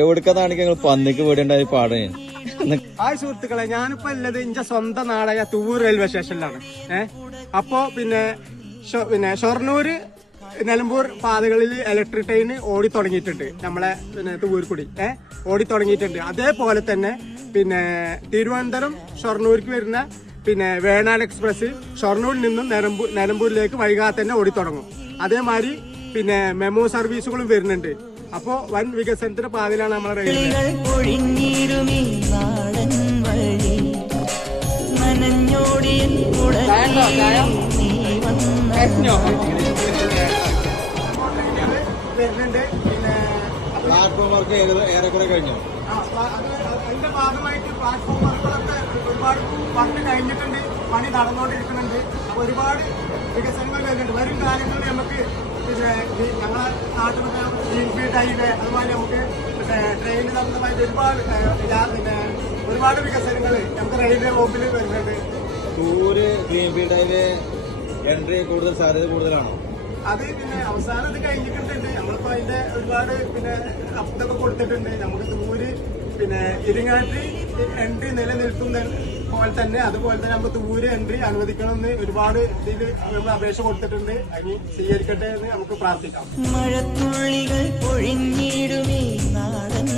എവിടേക്കാണെങ്കിൽ ഞങ്ങൾ പന്നിക്ക് വീടുണ്ടായി പാടേ. സുഹൃത്തുക്കളെ, ഞാനിപ്പോ ഉള്ളത് എന്റെ സ്വന്തം നാടായ തൂവൂർ റെയിൽവേ സ്റ്റേഷനിലാണ്. അപ്പോ പിന്നെ ഷൊർണൂര് നിലമ്പൂർ പാതകളിൽ ഇലക്ട്രിക് ട്രെയിൻ ഓടി തുടങ്ങിയിട്ടുണ്ട്. നമ്മളെ പിന്നെ തൂവൂർ കൂടി ഓടി തുടങ്ങിയിട്ടുണ്ട്. അതേപോലെ തന്നെ പിന്നെ തിരുവനന്തപുരം ഷൊർണൂർക്ക് വരുന്ന പിന്നെ വേണാട് എക്സ്പ്രസ് ഷൊർണൂരിൽ നിന്നും നിലമ്പൂരിലേക്ക് വൈകാതെ തന്നെ ഓടി തുടങ്ങും. അതേമാതിരി പിന്നെ മെമു സർവീസുകളും വരുന്നുണ്ട്. അപ്പോ വൻ വികസനത്തിന്റെ പാതയിലാണ് നമ്മളെ റെയിൽവേ. വരുന്നുണ്ട്. പിന്നെ പ്ലാറ്റ്ഫോം വർക്ക് ഏറെക്കുറെ കഴിഞ്ഞു. അതിന്റെ ഭാഗമായിട്ട് പ്ലാറ്റ്ഫോം വർക്കുകളൊക്കെ ഒരുപാട് വർക്ക് കഴിഞ്ഞിട്ടുണ്ട്, പണി നടന്നുകൊണ്ടിരിക്കുന്നുണ്ട്. അപ്പൊ ഒരുപാട് വികസനങ്ങൾ വരുന്നുണ്ട്. വരും കാലങ്ങളിൽ നമുക്ക് പിന്നെ ഞങ്ങളെ നാട്ടിലൊക്കെ ഗ്രീൻഫീൽഡ് ഹൈവേ അതുപോലെ നമുക്ക് ട്രെയിൻ സംബന്ധമായിട്ട് ഒരുപാട് വികസനങ്ങൾ നമുക്ക് റെയിൽവേ വകുപ്പിൽ വരുന്നുണ്ട്. ഗ്രീൻഫീൽഡ് ഹൈവേ എൻട്രി കൂടുതൽ സാധ്യത കൂടുതലാണോ? അത് പിന്നെ അവസാനം അത് കഴിഞ്ഞിട്ടുണ്ട്. നമ്മളിപ്പോ അതിന്റെ ഒരുപാട് പിന്നെ അപ്പൊക്കെ കൊടുത്തിട്ടുണ്ട്. നമുക്ക് തൂര് പിന്നെ ഇരിങ്ങാട്ടി എൻട്രി നിലനിൽക്കുന്ന പോലെ തന്നെ അതുപോലെ തന്നെ നമുക്ക് തൂര് എൻട്രി അനുവദിക്കണമെന്ന് ഒരുപാട് ഇതിൽ നമ്മൾ അപേക്ഷ കൊടുത്തിട്ടുണ്ട്. അതിന് സ്വീകരിക്കട്ടെ എന്ന് നമുക്ക് പ്രാർത്ഥിക്കാം.